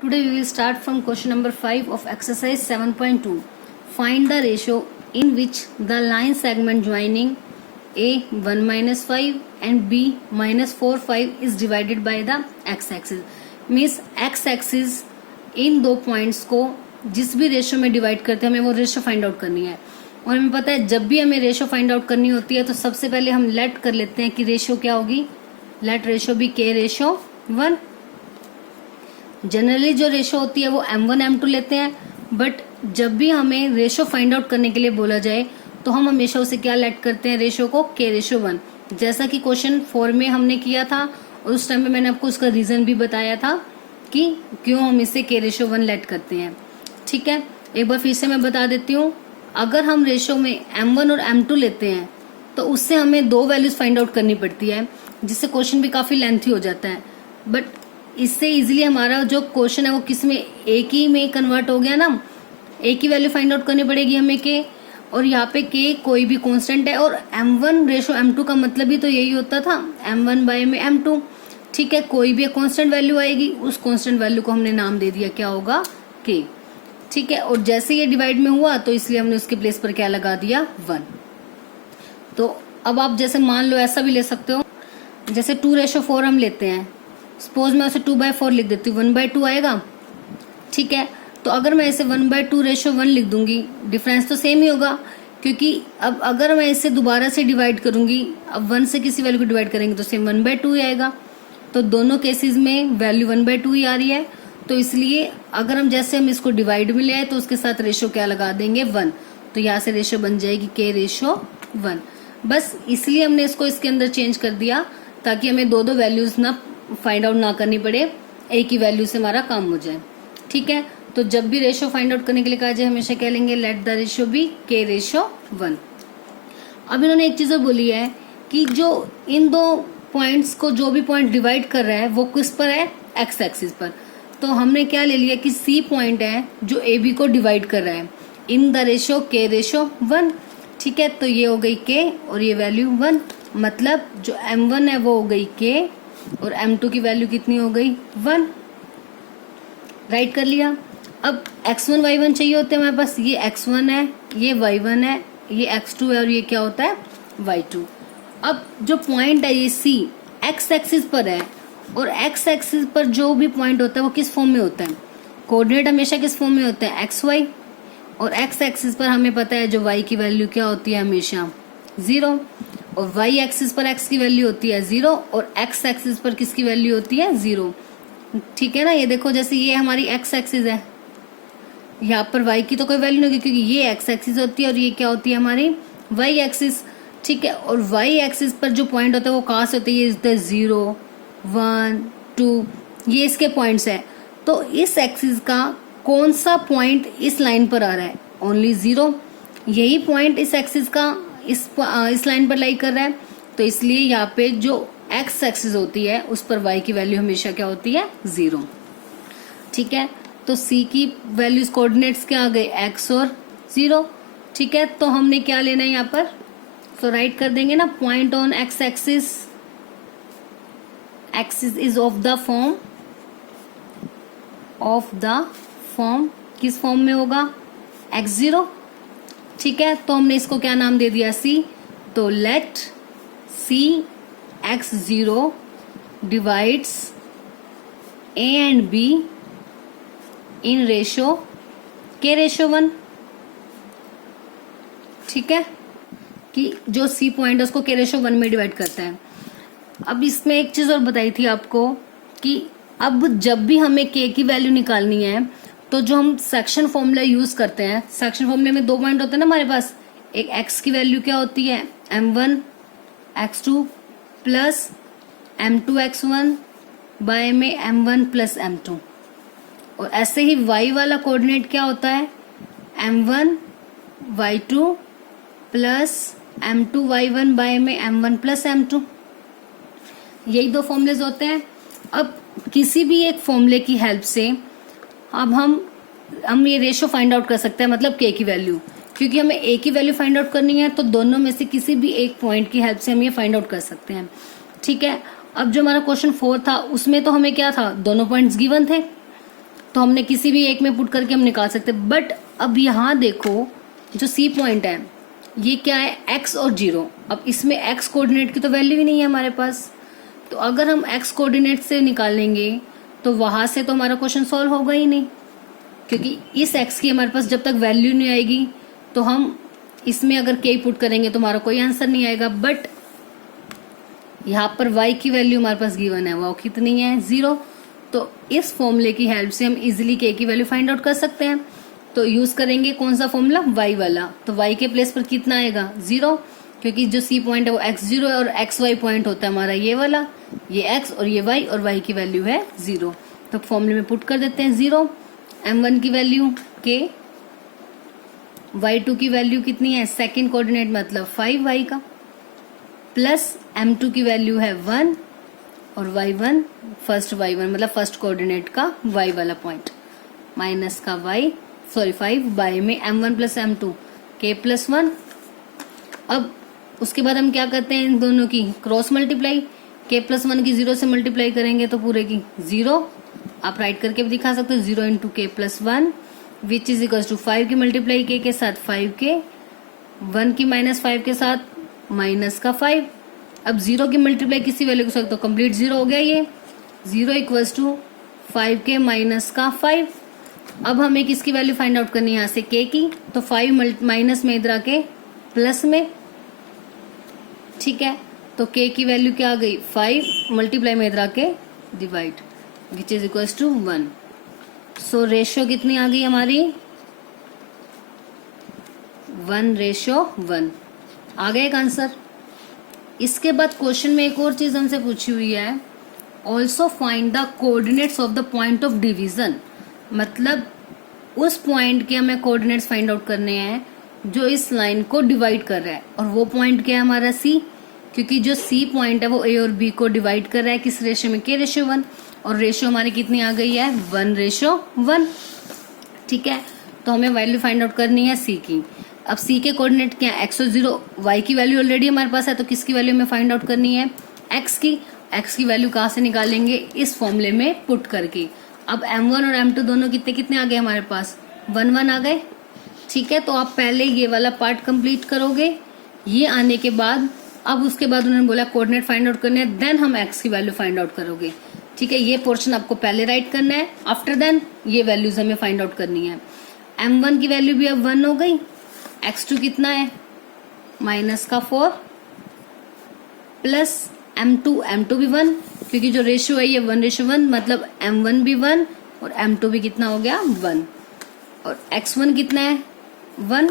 Today we will start from question number 5 of exercise 7.2. Find the ratio in which the line segment joining A 1 minus 5 and B minus 4 5 is divided by the x-axis. Means x-axis इन दो points को जिस भी ratio में divide करते हैं हमें वो ratio find out करनी है। और हमें पता है जब भी हमें रेशो फाइंड आउट करनी होती है तो सबसे पहले हम लेट कर लेते हैं कि रेशो क्या होगी। लेट रेशो बी के रेशो 1। जनरली जो रेशो होती है वो m1 m2 लेते हैं, बट जब भी हमें रेशो फाइंड आउट करने के लिए बोला जाए तो हम हमेशा उसे क्या लेट करते हैं, रेशो को k रेशो 1। जैसा कि क्वेश्चन 4 में हमने किया था और उस टाइम में मैंने आपको उसका रीजन भी बताया था कि क्यों हम इसे k रेशो 1 लेट करते हैं। ठीक है, एक बार फिर से मैं बता देती हूँ। अगर हम रेशो में m1 और m2 लेते हैं तो उससे हमें दो वैल्यूज फाइंड आउट करनी पड़ती है, जिससे क्वेश्चन भी काफी लेंथी हो जाता है। बट इससे इजीली हमारा जो क्वेश्चन है वो किस में, एक ही में कन्वर्ट हो गया ना। एक ही वैल्यू फाइंड आउट करनी पड़ेगी हमें के, और यहाँ पे के कोई भी कांस्टेंट है। और m1 रेशो m2 का मतलब ही तो यही होता था, m1 बाय में m2। ठीक है, कोई भी कांस्टेंट वैल्यू आएगी, उस कांस्टेंट वैल्यू को हमने नाम दे दिया, क्या होगा, के। ठीक है, और जैसे ये डिवाइड में हुआ तो इसलिए हमने उसके प्लेस पर क्या लगा दिया, 1। तो अब आप जैसे मान लो ऐसा भी ले सकते हो, जैसे 2 रेशो 4 हम लेते हैं। सपोज मैं उसे 2/4 लिख देती हूँ, 1/2 आएगा। ठीक है, तो अगर मैं इसे 1/2 रेशो 1 लिख दूंगी, डिफरेंस तो सेम ही होगा, क्योंकि अब अगर मैं इसे दोबारा से डिवाइड करूंगी, अब 1 से किसी वैल्यू को डिवाइड करेंगे तो सेम 1/2 ही आएगा। तो दोनों केसेस में वैल्यू 1/2 ही आ रही है। तो इसलिए अगर हम जैसे हम इसको डिवाइड में ले आए तो उसके साथ रेशो क्या लगा देंगे, 1। तो यहाँ से रेशो बन जाएगी के रेशो 1। बस इसलिए हमने इसको इसके अंदर चेंज कर दिया ताकि हमें दो वैल्यूज ना फाइंड आउट ना करनी पड़े, एक ही वैल्यू से हमारा काम हो जाए। ठीक है, तो जब भी रेशो फाइंड आउट करने के लिए कहा जाए हमेशा क्या लेंगे, लेट द रेशो बी के रेशो 1। अब इन्होंने एक चीज बोली है कि जो इन दो पॉइंट्स को जो भी पॉइंट डिवाइड कर रहा है वो किस पर है, एक्स एक्सिस पर। तो हमने क्या ले लिया कि सी पॉइंट है जो ए बी को डिवाइड कर रहा है इन द रेशो के रेशो 1। ठीक है, तो ये हो गई के और ये वैल्यू 1, मतलब जो m1 है वो हो गई के और m2 की वैल्यू कितनी हो गई, 1। राइट कर लिया। अब x1 y1 चाहिए होते हैं हमारे पास, ये x1 है, ये y1 है, ये x2 है और ये क्या होता है, y2। अब जो पॉइंट है ये c x एक्सिस पर है, और x एक्सिस पर जो भी पॉइंट होता है वो किस फॉर्म में होता है, कोऑर्डिनेट हमेशा किस फॉर्म में होते हैं, xy। और x एक्सिस पर हमें पता है जो y की वैल्यू क्या होती है, हमेशा 0। और y एक्सिस पर x की वैल्यू होती है 0 और x एक्सिस पर किसकी वैल्यू होती है, 0। ठीक है ना, ये देखो जैसे ये हमारी x एक्सिस है, यहाँ पर y की तो कोई वैल्यू नहीं होगी क्योंकि ये x एक्सिस होती है और ये क्या होती है, हमारी y एक्सिस। ठीक है, और y एक्सिस पर जो पॉइंट होता है वो कहाँ से होते हैं, ये 0 1 2, ये इसके पॉइंट्स है। तो इस एक्सिस का कौन सा पॉइंट इस लाइन पर आ रहा है, ओनली 0। यही पॉइंट इस एक्सिस का इस लाइन पर लाई कर रहा है। तो इसलिए यहाँ पे जो x एक्सिस होती है उस पर y की वैल्यू हमेशा क्या होती है, 0। ठीक है, तो c की वैल्यूज कोऑर्डिनेट्स क्या आ गए, x और 0। ठीक है, तो हमने क्या लेना है यहाँ पर, तो राइट कर देंगे ना, point on x axis, axis is of the form किस फॉर्म में होगा, x0। ठीक है, तो हमने इसको क्या नाम दे दिया, c। तो let c x0 divides a and b in ratio k ratio 1। ठीक है, कि जो c पॉइंट है उसको k रेशो 1 में डिवाइड करता है। अब इसमें एक चीज और बताई थी आपको कि अब जब भी हमें k की वैल्यू निकालनी है तो जो हम सेक्शन फॉर्मूला यूज करते हैं, सेक्शन फॉर्मूले में दो पॉइंट होते हैं ना हमारे पास, एक x की वैल्यू क्या होती है, m1 x2 plus m2 x1 bye में m1 प्लस m2। और ऐसे ही y वाला कोऑर्डिनेट क्या होता है, m1 y2 plus m2 y1 bye में m1 प्लस m2। यही दो फॉर्मूलेज होते हैं। अब किसी भी एक फॉर्मूले की हेल्प से अब हम ये रेशो फाइंड आउट कर सकते हैं, मतलब k की वैल्यू, क्योंकि हमें a की वैल्यू फाइंड आउट करनी है तो दोनों में से किसी भी एक पॉइंट की हेल्प से हम ये फाइंड आउट कर सकते हैं। ठीक है, अब जो हमारा क्वेश्चन 4 था उसमें तो हमें क्या था, दोनों पॉइंट्स गिवन थे, तो हमने किसी भी एक में पुट करके हम निकाल सकते हैं। बट अब यहाँ देखो जो सी पॉइंट है ये क्या है, एक्स और 0। अब इसमें एक्स कोऑर्डिनेट की तो वैल्यू ही नहीं है हमारे पास, तो अगर हम एक्स कोऑर्डिनेट से निकालेंगे तो वहां से तो हमारा क्वेश्चन सॉल्व होगा ही नहीं, क्योंकि इस एक्स की हमारे पास जब तक वैल्यू नहीं आएगी तो हम इसमें अगर के पुट करेंगे तो हमारा कोई आंसर नहीं आएगा। बट यहाँ पर y की वैल्यू हमारे पास गिवन है, वो कितनी है, 0। तो इस फॉर्मूले की हेल्प से हम इजीली k की वैल्यू फाइंड आउट कर सकते हैं। तो यूज करेंगे कौन सा फॉर्मूला, y वाला। तो y के प्लेस पर कितना आएगा, 0, क्योंकि जो c पॉइंट है वो x0 है और xy पॉइंट होता है हमारा ये वाला, ये x और ये y, और y की वैल्यू है 0। तो फॉर्मूले में पुट कर देते हैं 0, m1 की वैल्यू k, y2 की वैल्यू कितनी है, सेकंड कोऑर्डिनेट मतलब 5y का, प्लस m2 की वैल्यू है 1 और y1 फर्स्ट y1 मतलब फर्स्ट कोऑर्डिनेट का y वाला पॉइंट, माइनस का 5 बाय में m1 plus m2 k plus 1। अब उसके बाद हम क्या करते हैं, इन दोनों की क्रॉस मल्टीप्लाई, k प्लस 1 की 0 से मल्टीप्लाई करेंगे तो पूरे की 0, आप राइट करके भी दिखा सकते हो, 0 into k plus 1 which is equal to 5 की मल्टीप्लाई k के साथ 5k, 1 की माइनस 5 के साथ माइनस का 5। अब 0 की मल्टीप्लाई किसी वैल्यू के साथ तो कंप्लीट 0 हो गया, ये 0 इक्वल्स टू 5k माइनस का 5। अब हमें किसकी वैल्यू फाइंड आउट करनी है, यहाँ से k की, तो 5 माइनस में इधर आके प्लस में, ठीक है। तो k की वैल्यू क्या आ गई, 5 मल्टीप्लाई में इधर आके divide, which is equals to 1। So ratio कितनी आ गई हमारी, 1:1 आ गया एक आंसर। इसके बाद क्वेश्चन में एक और चीज हमसे पूछी हुई है, also find the coordinates of the point of division. मतलब उस पॉइंट के हमें कोऑर्डिनेट्स फाइंड आउट करने हैं जो इस लाइन को डिवाइड कर रहा है, और वो पॉइंट क्या है हमारा सी, क्योंकि जो सी पॉइंट है वो ए और बी को डिवाइड कर रहा है किस रेशियो में, k:1, और रेशियो हमारी कितनी आ गई है, 1:1, ठीक है। तो हमें वैल्यू फाइंड आउट करनी है सी की। अब सी के कोऑर्डिनेट क्या है, x और 0, y की वैल्यू ऑलरेडी हमारे पास है, तो किसकी वैल्यू हमें फाइंड आउट करनी है, x की। x की वैल्यू कहाँ से निकालेंगे, इस फॉर्मूले में पुट करके। अब m1 और m2 दोनों कितने कितने आ गए हमारे पास, 1 आ गए, ठीक है। तो आप पहले ये वाला पार्ट कंप्लीट करोगे, ये आने के बाद अब उसके बाद उन्होंने बोला कोऑर्डिनेट फाइंड आउट करने हैं, देन हम x की वैल्यू फाइंड आउट करोगे, ठीक है। ये पोर्शन आपको पहले राइट करना है, आफ्टर देन ये वैल्यूज हमें फाइंड आउट करनी है। m1 की वैल्यू भी अब 1 हो गई, x2 कितना है, माइनस का 4, प्लस m2 भी 1, क्योंकि जो रेशियो है ये 1:1, मतलब m1 भी 1 और m2 भी कितना हो गया, 1, और x1 कितना है, 1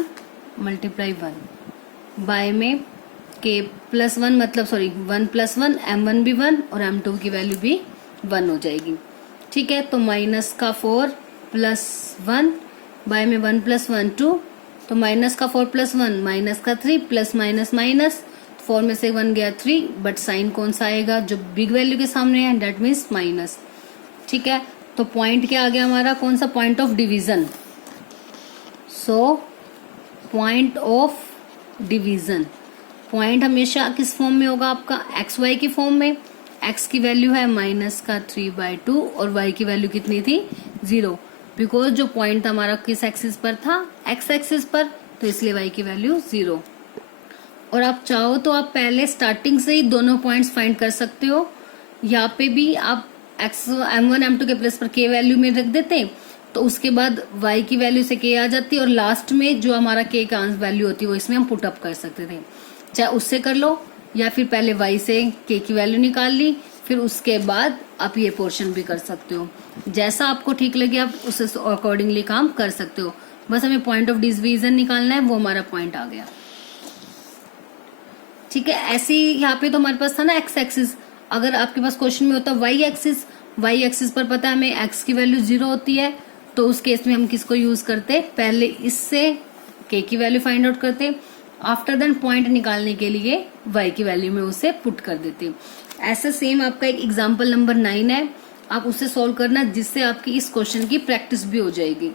मल्टीप्लाई 1 बाय में k प्लस 1, मतलब सॉरी 1 प्लस 1, m1 भी 1 और m2 की वैल्यू भी 1 हो जाएगी, ठीक है। तो माइनस का 4 प्लस 1 बाय में 1 प्लस 1 2, तो माइनस का 4 प्लस 1 माइनस का 3, प्लस माइनस माइनस, 4 में से 1 गया 3, बट साइन कौन सा आएगा, जो बिग वैल्यू के सामने है, डेट मीन्स माइनस, ठीक है। तो पॉइंट क्या आ गया हमारा, कौन सा, point of division. So point of division, point हमेशा किस फॉर्म में होगा आपका, एक्स वाई की फॉर्म में। x की वैल्यू है माइनस का 3/2 और y की वैल्यू कितनी थी, 0, बिकॉज जो पॉइंट हमारा किस एक्सिस पर था, x एक्सिस पर, तो इसलिए y की वैल्यू 0। और आप चाहो तो आप पहले स्टार्टिंग से ही दोनों पॉइंट्स फाइंड कर सकते हो, यहाँ पे भी आप m1 m2 के प्लेस पर k वैल्यू में रख देते, तो उसके बाद y की वैल्यू से k आ जाती, और लास्ट में जो हमारा k का वैल्यू होती है वो इसमें हम पुट अप कर सकते थे, चाहे उससे कर लो या फिर पहले y से k की वैल्यू निकाल ली, फिर उसके बाद आप ये पोर्शन भी कर सकते हो, जैसा आपको ठीक लगे आप उस अकॉर्डिंगली काम कर सकते हो। बस हमें पॉइंट ऑफ डिवीजन निकालना है, वो हमारा पॉइंट आ गया, ठीक है। ऐसे ही यहाँ पे तो हमारे पास था ना x एक्सिस, अगर आपके पास क्वेश्चन में होता y एक्सिस पर पता है हमें x की वैल्यू 0 होती है, तो उस केस में हम किसको यूज करते, पहले इससे k की वैल्यू फाइंड आउट करते, आफ्टर देन पॉइंट निकालने के लिए y की वैल्यू में उसे पुट कर देते। ऐसा सेम आपका एक एग्जाम्पल नंबर 9 है, आप उसे सॉल्व करना, जिससे आपकी इस क्वेश्चन की प्रैक्टिस भी हो जाएगी।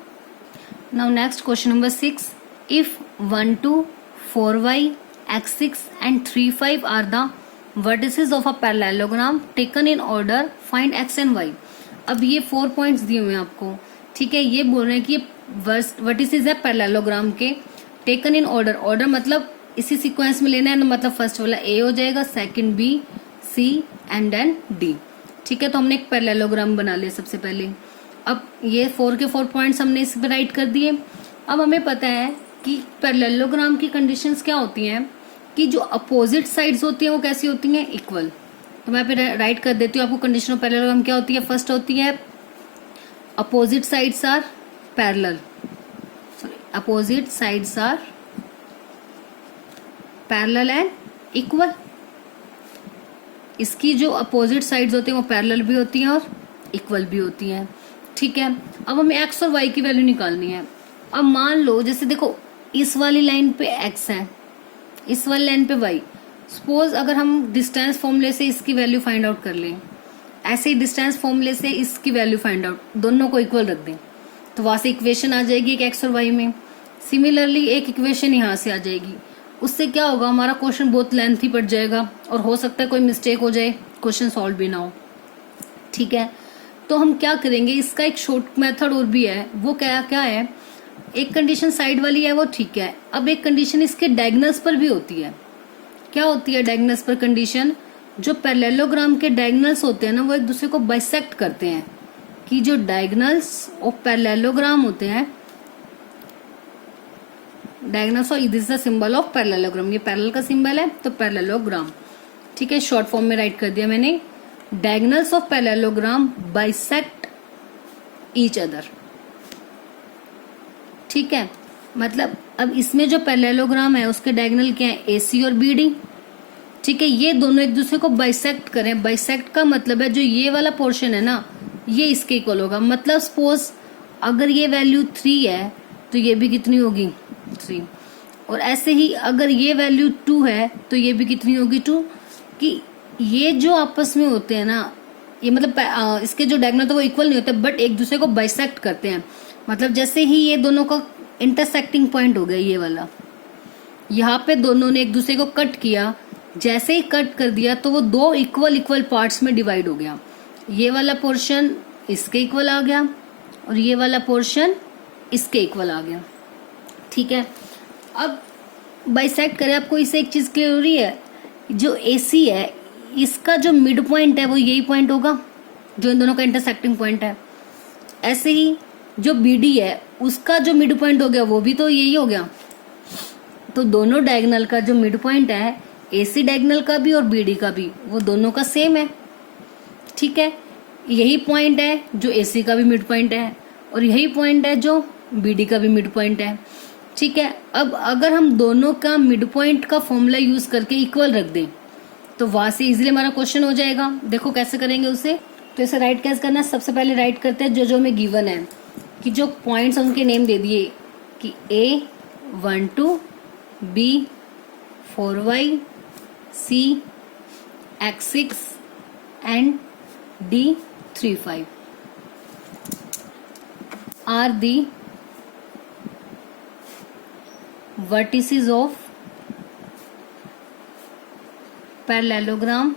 Now next question number 6, if 1 2 4y x6 and 3 5 are the vertices of a parallelogram taken in order, find x and y। अब ये 4 पॉइंट्स दिए हुए हैं आपको, ठीक है, ये बोल रहे हैं कि वर्टिसेस है पैरेललोग्राम के टेकन इन ऑर्डर। ऑर्डर मतलब इसी सीक्वेंस में लेना है ना, मतलब फर्स्ट वाला ए हो जाएगा, second B, C and then D. ठीक है, तो हमने एक पैरेललोग्राम बना लिया सबसे पहले। अब ये 4 के 4 पॉइंट्स हमने इस पर राइट कर दिए। अब हमें पता है कि पैरेललोग्राम की कंडीशंस क्या होती हैं कि जो अपोजिट साइड्स होती हैं वो कैसी होती हैं, इक्वल। तो मैं फिर राइट कर देती हूँ आपको कंडीशन ऑफ पैरेललोग्राम क्या होती है। फर्स्ट होती है opposite sides are parallel, sorry opposite sides are parallel and equal. इसकी जो अपोजिट साइड्स होती हैं वो पैरेलल भी होती हैं और इक्वल भी होती हैं। ठीक है, अब हमें एक्स और वाई की वैल्यू निकालनी है। अब मान लो जैसे देखो इस वाली लाइन पे एक्स है, इस वाली लाइन पे वाई। सपोज अगर हम डिस्टेंस फॉर्मूले से इसकी वैल्यू फाइंड आउट कर लें, ऐसे ही डिस्टेंस फॉर्मूले से इसकी वैल्यू फाइंड आउट, दोनों को इक्वल रख दें, तो वहां से इक्वेशन आ जाएगी एक एक्स और वाई में। सिमिलरली एक इक्वेशन यहाँ से आ जाएगी। उससे क्या होगा, हमारा क्वेश्चन बहुत लेंथी पड़ जाएगा और हो सकता है कोई मिस्टेक हो जाए, क्वेश्चन सॉल्व भी ना हो। ठीक है, तो हम क्या करेंगे, इसका एक शॉर्ट मेथड और भी है। वो क्या क्या है, एक कंडीशन साइड वाली है वो ठीक है। अब एक कंडीशन इसके डायगोनल्स पर भी होती है। क्या होती है डायगोनल्स पर कंडीशन, जो पैरेललोग्राम के डायगोनल्स होते हैं ना वो एक दूसरे को बाइसेक्ट करते हैं। कि जो डायगोनल्स ऑफ पैरेललोग्राम होते हैं, डायगोनल्स और this is the symbol of parallelogram, ये पैरेलल का सिंबल है तो पैरेललोग्राम। ठीक है, शॉर्ट फॉर्म में राइट कर दिया मैंने। Diagonals of parallelogram bisect each other. ठीक है, मतलब अब इसमें जो पैरेललोग्राम है उसके डायगोनल क्या है, AC और BD। ठीक है, ये दोनों एक दूसरे को बाइसेक्ट करें। बाइसेक्ट का मतलब है जो ये वाला पोर्शन है ना ये इसके इक्वल होगा। मतलब सपोज अगर ये वैल्यू 3 है तो ये भी कितनी होगी, 3। और ऐसे ही अगर ये वैल्यू 2 है तो ये भी कितनी होगी, 2। कि ये जो आपस में होते हैं ना, ये मतलब इसके जो डायगोनल तो वो इक्वल नहीं होते बट एक दूसरे को बाइसेक्ट करते हैं। मतलब जैसे ही ये दोनों का इंटरसेक्टिंग पॉइंट हो गया ये वाला, यहाँ पे दोनों ने एक दूसरे को कट किया, जैसे ही कट कर दिया तो वो दो इक्वल पार्ट्स में डिवाइड हो गया। ये वाला पोर्शन इसके इक्वल आ गया और ये वाला पोर्शन इसके इक्वल आ गया। ठीक है, अब बाइसेक्ट करें, आपको इससे एक चीज क्लियर हो रही है, जो AC है इसका जो मिड पॉइंट है वो यही पॉइंट होगा जो इन दोनों का इंटरसेक्टिंग पॉइंट है। ऐसे ही जो BD है उसका जो मिड पॉइंट हो गया वो भी तो यही हो गया। तो दोनों डायगोनल का जो मिड पॉइंट है, AC डायगोनल का भी और BD का भी, वो दोनों का सेम है। ठीक है, यही पॉइंट है जो AC का भी मिड पॉइंट है और यही पॉइंट है जो BD का भी मिड पॉइंट है। ठीक है, अब अगर हम दोनों का मिड पॉइंट का फॉर्मूला यूज करके इक्वल रख दें तो वहां से इजीली हमारा क्वेश्चन हो जाएगा। देखो कैसे करेंगे उसे, तो इसे राइट कैसे करना है, सबसे पहले राइट करते हैं जो हमें गिवन है कि जो पॉइंट्स उनके नेम दे दिए कि A12, B4Y, C X6 and D35 are the vertices of parallelogram.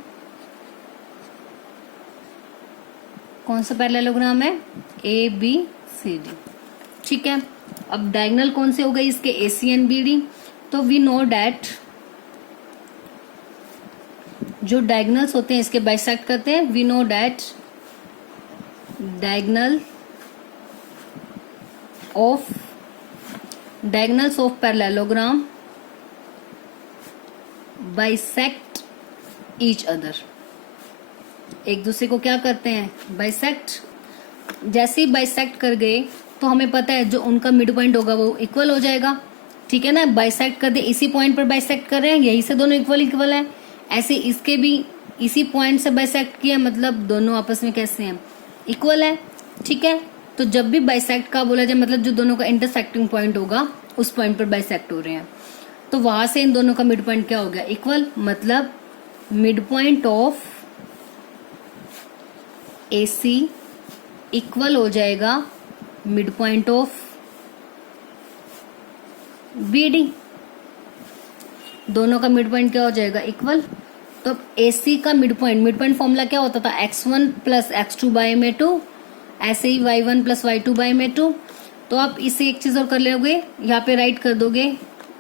कौन सा पैरेललोग्राम है, ABCD। ठीक है, अब डायगोनल कौन से हो गए इसके, AC एंड BD। तो वी नो डैट जो डायगोनल्स होते हैं इसके बाइसेक्ट करते हैं। We know that diagonals of parallelogram bisect each other. एक दूसरे को क्या करते हैं, बाइसेक्ट। जैसे ही बाइसेक्ट कर गए तो हमें पता है जो उनका मिड पॉइंट होगा वो इक्वल हो जाएगा। ठीक है ना, बाइसेक्ट कर दे, इसी पॉइंट पर बाइसेक्ट कर रहे हैं, यही से दोनों इक्वल है। ऐसे इसके भी इसी पॉइंट से बाइसेक्ट किया, मतलब दोनों आपस में कैसे हैं, इक्वल है। ठीक है, तो जब भी बाइसेक्ट का बोला जाए मतलब जो दोनों का इंटरसेक्टिंग पॉइंट होगा उस पॉइंट पर बाइसेक्ट हो रहे हैं, तो वहां से इन दोनों का मिड पॉइंट क्या हो गया, इक्वल। मतलब mid point of AC equal हो जाएगा मिड पॉइंट ऑफ BD। दोनों का मिड पॉइंट क्या हो जाएगा, इक्वल। तो AC का मिड पॉइंट फॉर्मूला क्या होता था, x1 प्लस x2 बाय में 2 ऐसे ही y1 प्लस y2 बाई में 2। तो आप इससे एक चीज और कर लोगे, यहाँ पे राइट कर दोगे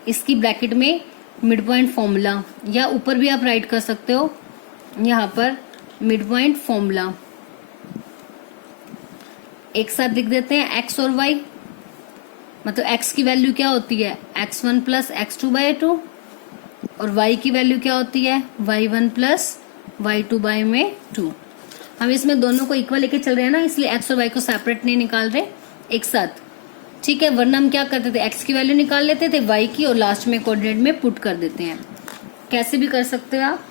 इसकी ब्रैकेट में मिड पॉइंट फॉर्मूला, या ऊपर भी आप राइट कर सकते हो यहाँ पर मिड पॉइंट फॉर्मूला। एक साथ लिख देते हैं x और y, मतलब x की वैल्यू क्या होती है x1 प्लस x2 बाई 2, और y की वैल्यू क्या होती है y1 प्लस y2 बाई में 2। हम इसमें दोनों को इक्वल लेके चल रहे हैं ना, इसलिए x और y को सेपरेट नहीं निकाल रहे, एक साथ, ठीक है। वरना हम क्या करते थे, x की वैल्यू निकाल लेते थे y की और लास्ट में कोऑर्डिनेट में पुट कर देते हैं। कैसे भी कर सकते हो आप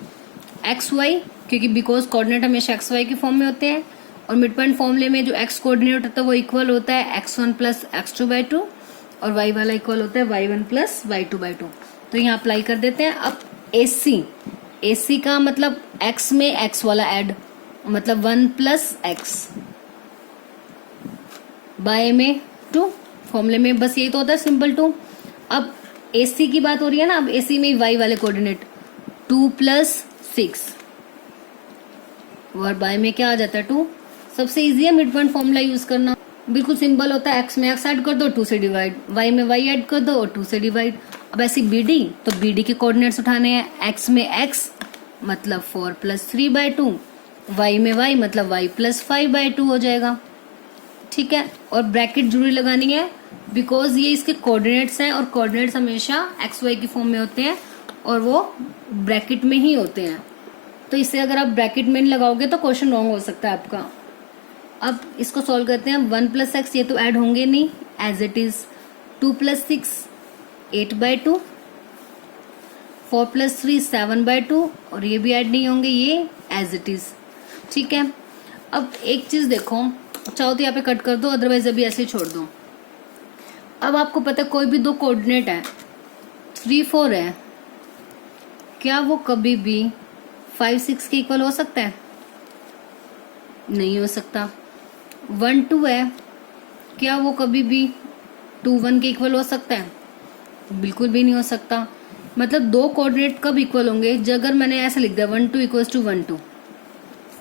एक्स वाई, क्योंकि बिकॉज कोऑर्डिनेट हमेशा एक्स वाई के फॉर्म में होते हैं, और मिड पॉइंट फॉर्मूले में जो एक्स कोऑर्डिनेट होता है वो इक्वल होता है x1 प्लस x2 बाई 2, और y वाला इक्वल होता है y1 प्लस y2 बाई 2। तो यहाँ अप्लाई कर देते हैं। अब AC का मतलब x में x वाला ऐड, मतलब 1 प्लस x बाय में 2, फॉर्मूले में बस यही तो होता है सिंपल 2। अब AC की बात हो रही है ना, अब AC में y वाले कोऑर्डिनेट 2 प्लस 6, और बाय में क्या आ जाता है 2। सबसे इजी है मिड पॉइंट फॉर्मूला यूज करना, बिल्कुल सिंपल होता है। x में x ऐड कर दो 2 से डिवाइड, y में y ऐड कर दो और 2 से डिवाइड। अब ऐसी BD, तो BD के कोऑर्डिनेट्स उठाने हैं, x में x मतलब 4 प्लस 3 बाई 2, y में y मतलब y प्लस 5 बाई 2 हो जाएगा, ठीक है। और ब्रैकेट जरूरी लगानी है बिकॉज ये इसके कोऑर्डिनेट्स हैं, और कोऑर्डिनेट्स हमेशा एक्स वाई की फॉर्म में होते हैं और वो ब्रैकेट में ही होते हैं। तो इसे अगर आप ब्रैकेट में नहीं लगाओगे तो क्वेश्चन रॉन्ग हो सकता है आपका। अब इसको सॉल्व करते हैं। 1 प्लस एक्स ये तो ऐड होंगे नहीं, as it is. 2 plus 6 8 by 2, 4 plus 3 7 by 2, और ये भी ऐड नहीं होंगे, ये एज इट इज, ठीक है। अब एक चीज देखो, चाहो तो यहाँ पे कट कर दो, अदरवाइज अभी ऐसे ही छोड़ दो। अब आपको पता है कोई भी दो कोऑर्डिनेट है 3 4 है, क्या वो कभी भी 5 6 के इक्वल हो सकता है? नहीं हो सकता। 1 2 है, क्या वो कभी भी 2 1 के इक्वल हो सकता है? बिल्कुल भी नहीं हो सकता। मतलब दो कोऑर्डिनेट कब इक्वल होंगे? जब अगर मैंने ऐसा लिख दिया 1 2 इक्वल्स टू 1 2,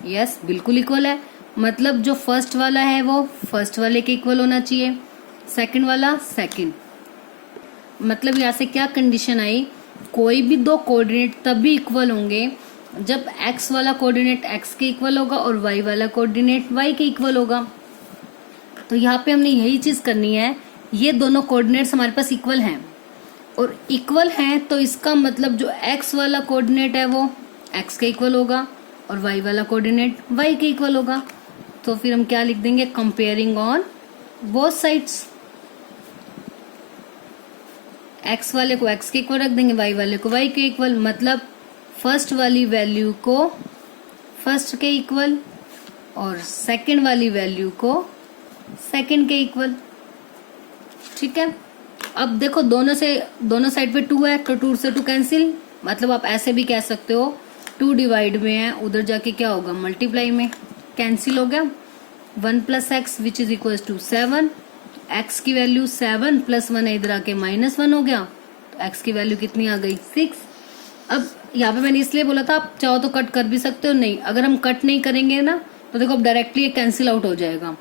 यस बिल्कुल इक्वल है। मतलब जो फर्स्ट वाला है वो फर्स्ट वाले के इक्वल होना चाहिए, सेकंड वाला सेकंड। मतलब यहाँ से क्या कंडीशन आई, कोई भी दो कोऑर्डिनेट तभी इक्वल होंगे जब x वाला कोऑर्डिनेट x के इक्वल होगा और y वाला कोऑर्डिनेट y के इक्वल होगा। तो यहाँ पे हमने यही चीज करनी है, ये दोनों कोऑर्डिनेट्स हमारे पास इक्वल हैं, और इक्वल हैं तो इसका मतलब जो x वाला कोऑर्डिनेट है वो x के इक्वल होगा और y वाला कोऑर्डिनेट y के इक्वल होगा। तो फिर हम क्या लिख देंगे, comparing on both sides. x वाले को x के इक्वल रख देंगे, y वाले को y के इक्वल, मतलब फर्स्ट वाली वैल्यू को फर्स्ट के इक्वल और सेकंड वाली वैल्यू को सेकंड के इक्वल, ठीक है। अब देखो दोनों साइड पे 2 है तो 2 से 2 कैंसिल, मतलब आप ऐसे भी कह सकते हो 2 डिवाइड में है, उधर जाके क्या होगा मल्टीप्लाई में, कैंसिल हो गया। 1 plus x which is equal to 7, x की वैल्यू 7 प्लस 1 इधर आके -1 हो गया, तो एक्स की वैल्यू कितनी आ गई 6। अब यहाँ पे मैंने इसलिए बोला था आप चाहो तो कट कर भी सकते हो, नहीं अगर हम कट नहीं करेंगे ना तो देखो अब डायरेक्टली ये कैंसिल आउट हो जाएगा,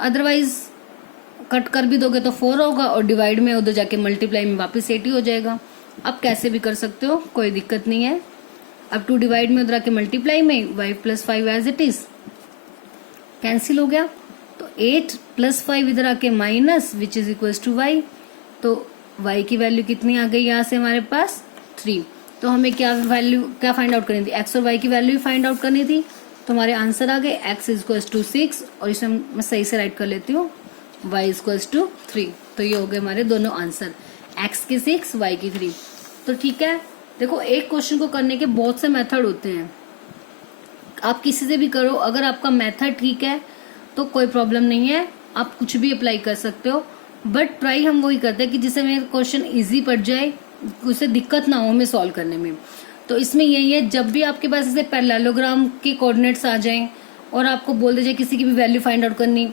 अदरवाइज कट कर भी दोगे तो 4 होगा और डिवाइड में उधर जाके मल्टीप्लाई में वापस 80 हो जाएगा। अब कैसे भी कर सकते हो, कोई दिक्कत नहीं है। अब 2 डिवाइड में उधर आके मल्टीप्लाई में y plus 5 as it is cancel हो गया, तो 8 प्लस 5 इधर आके minus which is equal to y, तो y की वैल्यू कितनी आ गई यहाँ से हमारे पास 3। तो हमें क्या फाइंड आउट करनी थी, x और y की वैल्यू फाइंड आउट करनी थी। तो हमारे आंसर आ गए x इज इक्वल टू 6, और इसे मैं सही से राइट कर लेती हूँ, y इज इक्वल टू 3। तो ये हो गए हमारे दोनों आंसर, x की 6 y की 3। तो ठीक है, देखो एक क्वेश्चन को करने के बहुत से मेथड होते हैं, आप किसी से भी करो, अगर आपका मेथड ठीक है तो कोई प्रॉब्लम नहीं है, आप कुछ भी अप्लाई कर सकते हो। बट ट्राई हम वही करते हैं कि जिससे मेरे क्वेश्चन इजी पड़ जाए, उसे दिक्कत ना हो हमें सॉल्व करने में। तो इसमें यही है, जब भी आपके पास ऐसे पैरेललोग्राम के कोऑर्डिनेट्स आ जाएं और आपको बोल दीजिए किसी की भी वैल्यू फाइंड आउट करनी,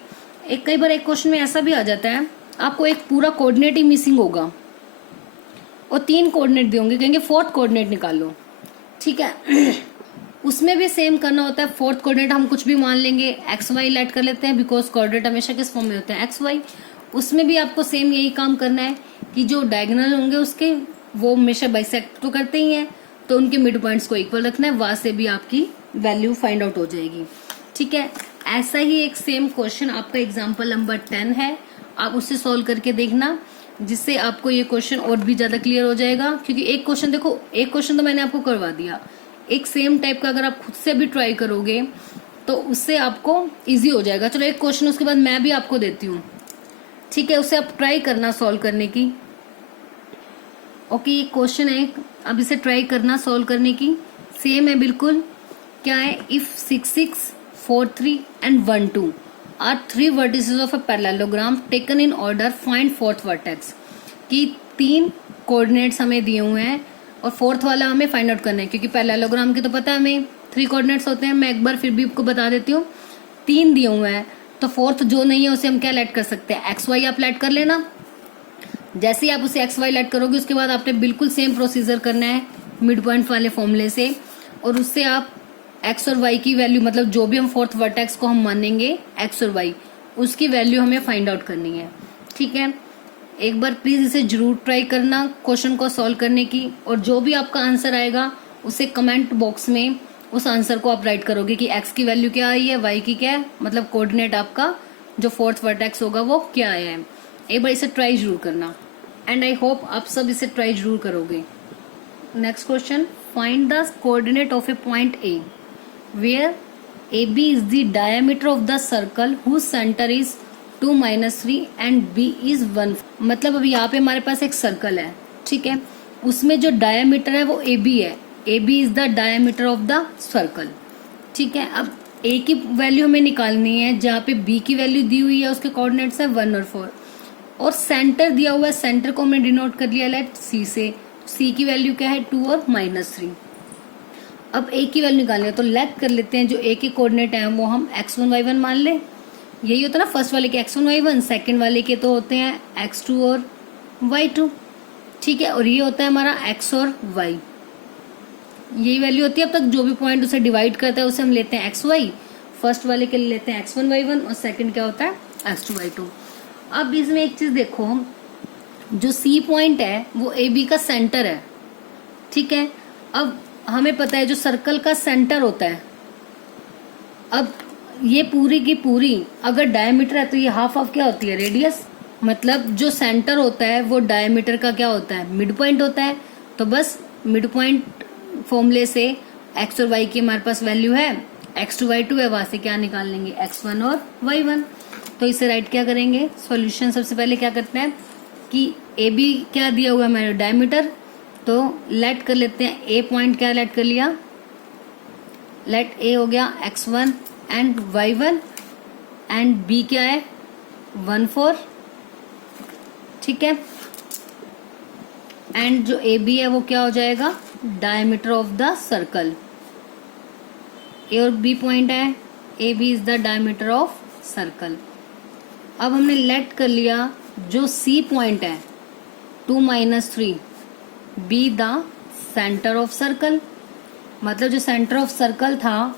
कई बार एक क्वेश्चन में ऐसा भी आ जाता है आपको एक पूरा कोऑर्डिनेट ही मिसिंग होगा और 3 कोऑर्डिनेट दिए होंगे, कहेंगे 4th कोऑर्डिनेट निकाल लो, ठीक है। उसमें भी सेम करना होता है। फोर्थ कोऑर्डिनेट हम कुछ भी मान लेंगे, एक्स वाई लेट कर लेते हैं, बिकॉज कोऑर्डिनेट हमेशा किस फॉर्म में होते हैं, एक्स वाई। उसमें भी आपको सेम यही काम करना है कि जो डायगोनल होंगे उसके, वो हमेशा बाइसेक्ट तो करते ही हैं, तो उनके मिड पॉइंट्स को इक्वल रखना है, वहां से भी आपकी वैल्यू फाइंड आउट हो जाएगी। ठीक है, ऐसा ही एक सेम क्वेश्चन आपका एग्जाम्पल नंबर 10 है, आप उससे सॉल्व करके देखना, जिससे आपको ये क्वेश्चन और भी ज्यादा क्लियर हो जाएगा। क्योंकि एक क्वेश्चन देखो, एक क्वेश्चन तो मैंने आपको करवा दिया, एक सेम टाइप का अगर आप खुद से भी ट्राई करोगे तो उससे आपको इजी हो जाएगा। चलो एक क्वेश्चन उसके बाद मैं भी आपको देती हूँ, ठीक है, उसे आप ट्राई करना सॉल्व करने की। ओके, ये क्वेश्चन है, अब इसे ट्राई करना सॉल्व करने की, सेम है बिल्कुल। क्या है, if 6 6 4 3 and 1 2 are 3 vertices of a parallelogram taken in order, find fourth vertex. कि 3 कोऑर्डिनेट्स हमें दिए हुए हैं और फोर्थ वाला हमें फाइंड आउट करना है, क्योंकि पैरेललोग्राम की तो पता है हमें 3 कोऑर्डिनेट्स होते हैं। मैं एक बार फिर भी आपको बता देती हूँ, 3 दिए हुए हैं, तो फोर्थ जो नहीं है उसे हम क्या लेट कर सकते हैं, एक्स वाई आप लेट कर लेना। जैसे ही आप उसे एक्स वाई लेट करोगे उसके बाद आपने बिल्कुल सेम प्रोसीजर करना है मिड पॉइंट वाले फॉर्मूले से, और उससे आप एक्स और वाई की वैल्यू, मतलब जो भी हम फोर्थ वर्टेक्स को हम मानेंगे एक्स और वाई, उसकी वैल्यू हमें फाइंड आउट करनी है। ठीक है, एक बार प्लीज इसे जरूर ट्राई करना क्वेश्चन को सॉल्व करने की, और जो भी आपका आंसर आएगा उसे कमेंट बॉक्स में उस आंसर को आप राइट करोगे कि एक्स की वैल्यू क्या आई है, वाई की क्या है, मतलब कोऑर्डिनेट आपका जो फोर्थ वर्टेक्स होगा वो क्या आया है। एक बार इसे ट्राई जरूर करना, एंड आई होप आप सब इसे ट्राई जरूर करोगे। Next question, find the coordinate of a point A where A B is the diameter of the circle whose centre is 2 -3 and B is 1। मतलब अभी यहाँ पे हमारे पास एक सर्कल है, ठीक है, उसमें जो डायमीटर है वो ए बी है, A B is the diameter of the circle. ठीक है, अब ए की वैल्यू हमें निकालनी है, जहाँ पे बी की वैल्यू दी हुई है उसके कोऑर्डिनेट्स है 1 और 4, और सेंटर दिया हुआ है, सेंटर को हमने डिनोट कर लिया लेट सी से, सी की वैल्यू क्या है 2 और -3। अब ए की वैल्यू निकालनी है, तो लेट कर लेते हैं, जो ए के कोऑर्डिनेट है वो हम x1 y1 मान ले। यही होता है ना फर्स्ट वाले के x1 y1, सेकंड वाले के तो होते हैं x2 और y2। ठीक है, और ये होता है हमारा x और y, यही वैल्यू होती है। अब तक जो भी पॉइंट उसे डिवाइड करता है उसे हम लेते हैं xy, फर्स्ट वाले के लिए लेते हैं x1 y1 और सेकंड क्या होता है x2 y2। अब इसमें एक चीज देखो, जो सी पॉइंट है वो ए बी का सेंटर है। ठीक है, अब हमें पता है जो सर्कल का सेंटर होता है, अब ये पूरी की पूरी अगर डायमीटर है तो ये हाफ ऑफ क्या होती है, रेडियस। मतलब जो सेंटर होता है वो डायमीटर का क्या होता है, मिड पॉइंट होता है। तो बस मिड पॉइंट फॉर्मूले से एक्स और वाई की हमारे पास वैल्यू है, x2 y2 है, वहां से क्या निकाल लेंगे x1 और y1। तो इसे राइट क्या करेंगे, सॉल्यूशन सबसे पहले क्या करते हैं कि ए बी क्या दिया हुआ है हमारे डायमीटर, तो लेट कर लेते हैं, ए पॉइंट क्या लेट कर लिया, लेट ए हो गया x1 and y1 and B क्या है 1 4। ठीक है, एंड जो ए बी है वो क्या हो जाएगा, diameter of the circle. A और बी पॉइंट है, A B is the diameter of circle. अब हमने लेट कर लिया जो सी पॉइंट है 2 -3 be the centre of circle, मतलब जो सेंटर ऑफ सर्कल था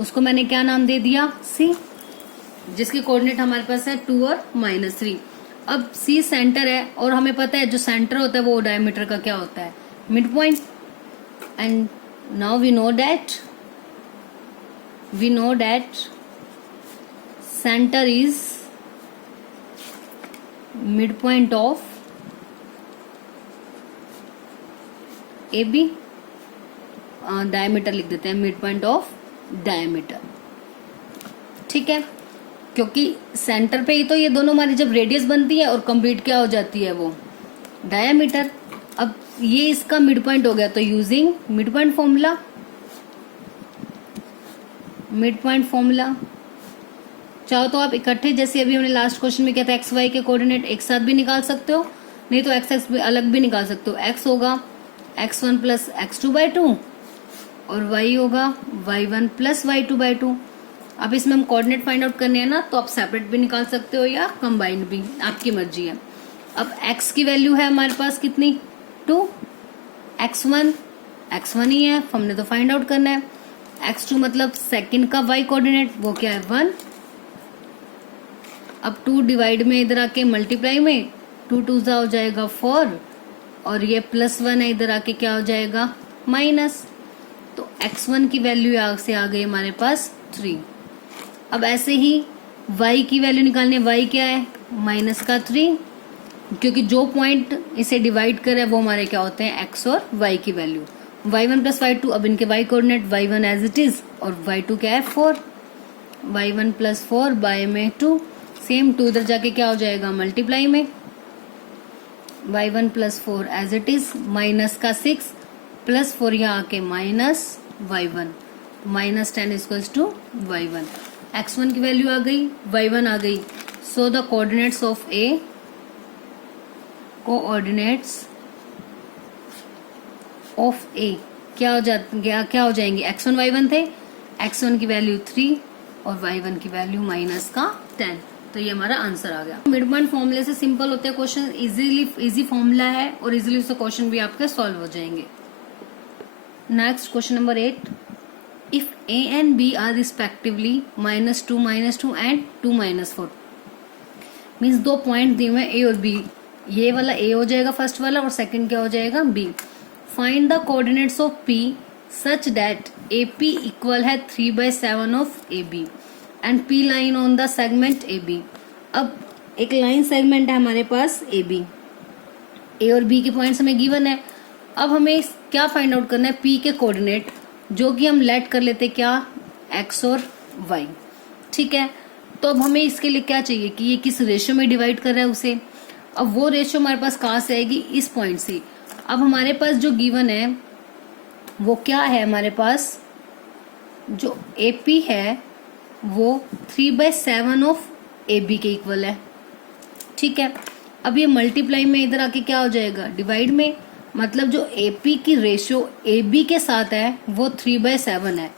उसको मैंने क्या नाम दे दिया, सी, जिसके कोऑर्डिनेट हमारे पास है 2 और -3। अब सी सेंटर है और हमें पता है जो सेंटर होता है वो डायमीटर का क्या होता है, mid point. And now we know that centre is mid point of A B, diameter लिख देते हैं, मिड पॉइंट ऑफ डायमीटर। ठीक है, क्योंकि सेंटर पे ही तो ये दोनों हमारी जब रेडियस बनती है और कंप्लीट क्या हो जाती है वो डायमीटर। अब ये इसका मिड पॉइंट हो गया, तो यूजिंग मिड पॉइंट फॉर्मूला चाहो तो आप इकट्ठे, जैसे अभी हमने लास्ट क्वेश्चन में क्या था, एक्स वाई के कोऑर्डिनेट एक साथ भी निकाल सकते हो, नहीं तो एक्स एक्स अलग भी निकाल सकते हो। एक्स होगा x1 प्लस x2/2 और y होगा y1 प्लस y2/2। अब इसमें हम कोऑर्डिनेट फाइंड आउट करने हैं ना, तो आप सेपरेट भी निकाल सकते हो या कंबाइंड भी, आपकी मर्जी है। अब x की वैल्यू है हमारे पास कितनी 2, x1 ही है, हमने तो फाइंड आउट करना है। x2 मतलब सेकंड का y कोऑर्डिनेट, वो क्या है 1। अब 2 डिवाइड में इधर आके मल्टीप्लाई में 2 2 हो जाएगा 4 और ये +1 है, इधर आके क्या हो जाएगा माइनस। तो x1 की वैल्यू यहाँ से आ गई हमारे पास 3। अब ऐसे ही y की वैल्यू निकालने, y क्या है -3, क्योंकि जो पॉइंट इसे डिवाइड कर रहा है वो हमारे क्या होते हैं x और y की वैल्यू। y1 + y2, अब इनके y coordinate y1 as it is और y2 क्या है 4, y1 + 4 बाय में 2, सेम 2 इधर जाके क्या हो जाएगा मल्टीप्लाई में, y1 + 4 as it is minus का 6 +4 यहाँ आके -y1 -10 = y1। x1 की वैल्यू आ गई, y1 आ गई। So the coordinates of A, coordinates of A क्या हो जाएंगे, x1 y1 थे, x1 की वैल्यू 3 और y1 की वैल्यू -10। तो ये हमारा आंसर आ गया। मिड पॉइंट फॉर्मूले से सिंपल होते हैं क्वेश्चन, इजी फॉर्मूला है और इजीली उससे क्वेश्चन भी आपके सॉल्व हो जाएंगे। Next question number 8, if a and b are respectively -2 -2 and 2 -4, means दो पॉइंट दिए हुए हैं a और b, ये वाला a हो जाएगा फर्स्ट वाला और सेकंड क्या हो जाएगा b। Find the coordinates of p such that AP equal है 3/7 of AB and P line on the segment AB। अब एक लाइन सेगमेंट है हमारे पास AB, A और B के पॉइंट्स हमें गिवन है। अब हमें क्या फाइंड आउट करना है, P के कोऑर्डिनेट, जो कि हम लेट कर लेते क्या x और y, ठीक है। तो अब हमें इसके लिए क्या चाहिए कि ये किस रेशियो में डिवाइड कर रहा है उसे। अब वो रेशियो हमारे पास कहाँ से आएगी, इस पॉइंट से। अब हमारे पास जो गिवन है वो क्या है, हमारे पास जो AP है वो 3/7 ऑफ AB के इक्वल है, ठीक है। अब ये मल्टीप्लाई में इधर आके क्या हो जाएगा डिवाइड में, मतलब जो AP की रेशियो AB के साथ है वो 3/7 है,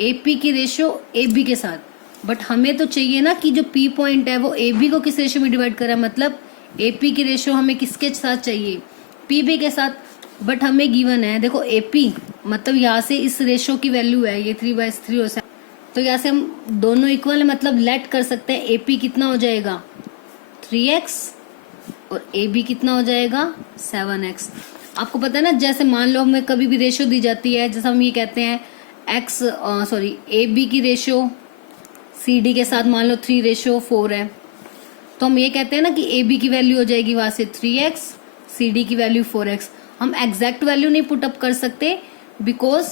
AP की रेशियो AB के साथ। बट हमें तो चाहिए ना कि जो P पॉइंट है वो AB को किस रेशियो में डिवाइड कर रहा है, मतलब AP की रेशियो हमें किसके साथ चाहिए, PB के साथ। बट हमें गिवन है देखो AP, मतलब यहाँ से इस रेशियो की वैल्यू है ये 3/3 और 7, तो यहाँ से हम दोनों इक्वल है, मतलब लेट कर सकते हैं AP कितना हो जाएगा 3x और AB कितना हो जाएगा 7x। आपको पता है ना, जैसे मान लो हमें कभी भी रेशियो दी जाती है, जैसे हम ये कहते हैं AB की रेशियो CD के साथ मान लो 3:4 है, तो हम ये कहते हैं ना कि AB की वैल्यू हो जाएगी वहां से 3x, CD की वैल्यू 4x। हम एग्जैक्ट वैल्यू नहीं पुट अप कर सकते बिकॉज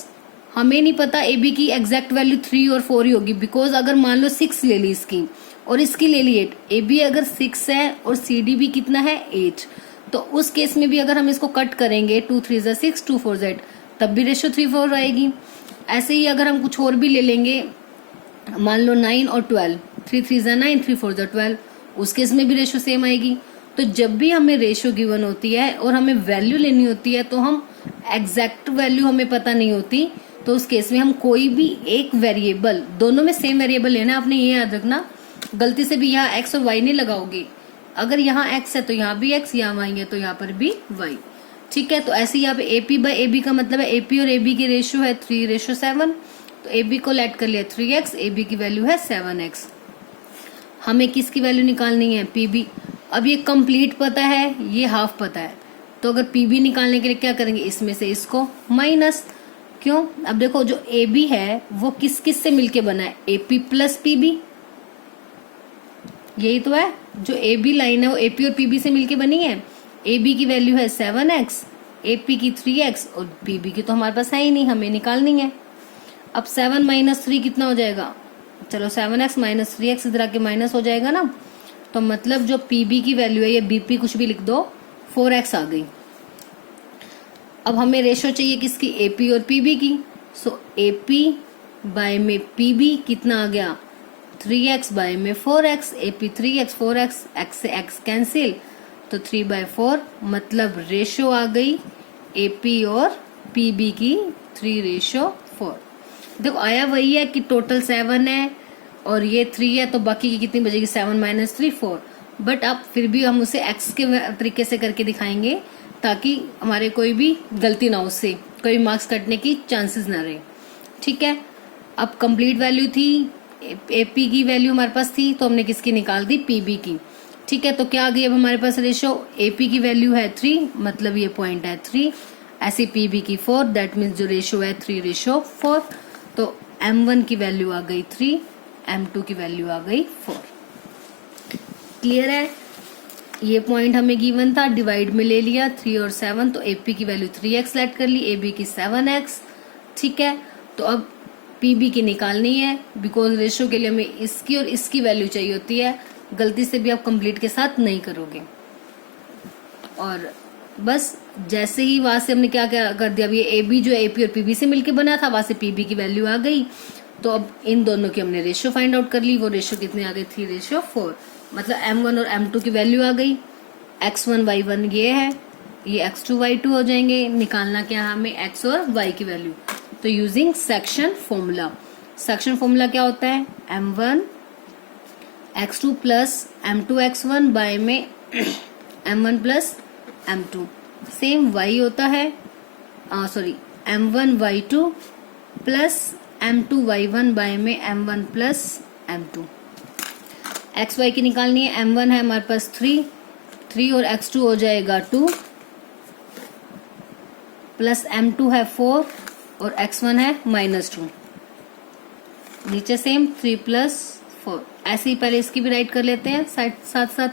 हमें नहीं पता AB की एग्जैक्ट वैल्यू 3 और 4 ही होगी। बिकॉज अगर मान लो 6 ले ली इसकी और इसकी ले ली 8, AB अगर 6 है और CD भी कितना है 8, तो उस केस में भी अगर हम इसको कट करेंगे 2 3 6 2 4 z, तब भी रेशियो 3 4 आएगी। ऐसे ही अगर हम कुछ और भी ले लेंगे, मान लो 9 और 12, 3 3 9 3 4 12, उस केस में भी रेशियो सेम आएगी। तो जब भी हमें रेशियो गिवन होती है और हमें वैल्यू लेनी होती है तो हम एग्जैक्ट वैल्यू हमें पता नहीं होती, तो उस केस में हम कोई भी एक वेरिएबल, दोनों में सेम वेरिएबल लेना है। आपने ये याद रखना, गलती से भी यहाँ x और y नहीं लगाओगे। अगर यहाँ x है तो यहाँ भी x, यहाँ y है तो यहाँ पर भी y, ठीक है। तो ऐसे यहाँ पे AP/AB का मतलब है AP और AB की रेशियो है 3:7, तो AB को लेट कर लिया 3x, AB की वैल्यू है 7x। हमें किसकी वैल्यू निकालनी है PB। अब ये कंप्लीट पता है, ये हाफ पता है, तो अगर PB निकालने के लिए क्या करेंगे, इसमें से इसको माइनस। क्यों, अब देखो जो AB है वो किस किस से मिलके बना है, AP + PB, यही तो है। जो AB लाइन है वो AP और PB से मिलके बनी है। AB की वैल्यू है 7x, AP की 3x और PB की तो हमारे पास है ही नहीं, हमें निकालनी है। अब 7 - 3 कितना हो जाएगा, चलो 7x - 3x इधर आके माइनस हो जाएगा ना, तो मतलब जो PB की वैल्यू है, ये BP कुछ भी लिख दो, 4x आ गई। अब हमें रेशो चाहिए किसकी, AP और PB की। सो AP बाय में PB कितना आ गया 3x बाय में 4x, AP 3x 4x, x से x कैंसिल, तो 3/4, मतलब रेशो आ गई AP और PB की 3:4। देखो आया वही है कि टोटल 7 है और ये 3 है, तो बाकी की कितनी बचेगी 7 - 3 4। बट अब फिर भी हम उसे x के तरीके से करके दिखाएंगे ताकि हमारे कोई भी गलती ना हो, उससे कोई मार्क्स कटने की चांसेस ना रहे, ठीक है। अब कंप्लीट वैल्यू थी, एपी की वैल्यू हमारे पास थी, तो हमने किसकी निकाल दी, पीबी की। ठीक है, तो क्या आ गई अब हमारे पास रेशो, एपी की वैल्यू है 3, मतलब ये पॉइंट है 3, ऐसी पीबी की 4, दैट मीन्स जो रेशो है 3:4। तो m1 की वैल्यू आ गई 3, m2 की वैल्यू आ गई 4। क्लियर है, ये पॉइंट हमें गिवन था, डिवाइड में ले लिया 3 और 7, तो एपी की वैल्यू 3x सेलेक्ट कर ली, एबी की 7x। ठीक है, तो अब पीबी की निकालनी है, बिकॉज रेशो के लिए हमें इसकी और इसकी वैल्यू चाहिए होती है, गलती से भी आप कंप्लीट के साथ नहीं करोगे। और बस जैसे ही वहां से हमने क्या क्या कर दिया, अब ये एबी जो एपी और पीबी से मिलके बना था, वहां से पीबी की वैल्यू आ गई, तो अब इन दोनों की हमने रेशियो फाइंड आउट कर ली। वो रेशियो कितनी आ गई, 3:4, मतलब m1 और m2 की वैल्यू आ गई। x1 y1 ये है, ये x2 y2 हो जाएंगे। निकालना क्या है हमें, x और y की वैल्यू। तो using section formula, section formula क्या होता है, m1 x2 plus m2 x1 bye में m1 plus m2, same y होता है, sorry m1 y2 plus m2 y1 bye में m1 plus m2। X Y की निकालनी है, m1 है हमारे पास 3 और x2 हो जाएगा 2, प्लस m2 है 4 और x1 है -2। नीचे सेम 3 प्लस 4, ऐसे ही पहले इसकी भी राइट कर लेते हैं साथ साथ।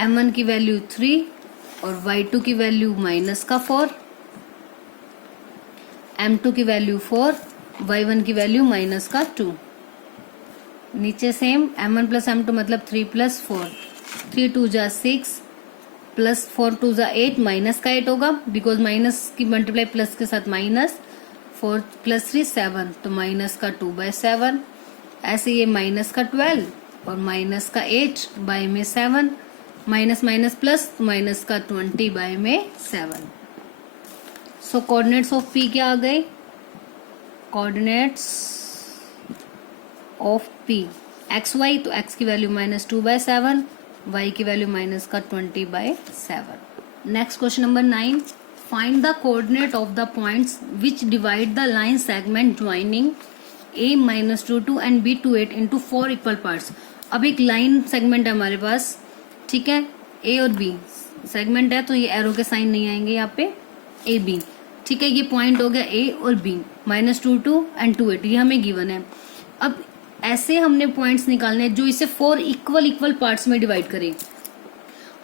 m1 की वैल्यू 3 और y2 की वैल्यू -4, m2 की वैल्यू 4, y1 की वैल्यू -2। नीचे सेम m1 प्लस m2 मतलब 3 प्लस 4, 3 2 जा 6 प्लस 4 2 जा 8, माइनस का 8 होगा, बिकॉज माइनस की मल्टीप्लाई प्लस के साथ माइनस, 4 प्लस 3 7, तो माइनस का 2/7। ऐसे ये माइनस का 12 और माइनस का 8 बाय में 7, माइनस माइनस प्लस, माइनस का 20 बाय में 7। सो कोऑर्डिनेट्स ऑफ पी क्या आ गए, coordinates of P x y, तो एक्स की वैल्यू -2/7, वाई की value -20/7। Next question number 9, find the coordinate of the points which divide the line segment joining a -22 and b 28 into 4 equal parts. अब एक line segment है हमारे पास, ठीक है, a और b सेगमेंट है, तो ये एरो के साइन नहीं आएंगे यहाँ पे, ए बी। ठीक है, ये पॉइंट हो गया a और b, -22 एंड 28, ये हमें गिवन है। अब ऐसे हमने पॉइंट्स निकालने हैं जो इसे 4 इक्वल पार्ट्स में डिवाइड करें।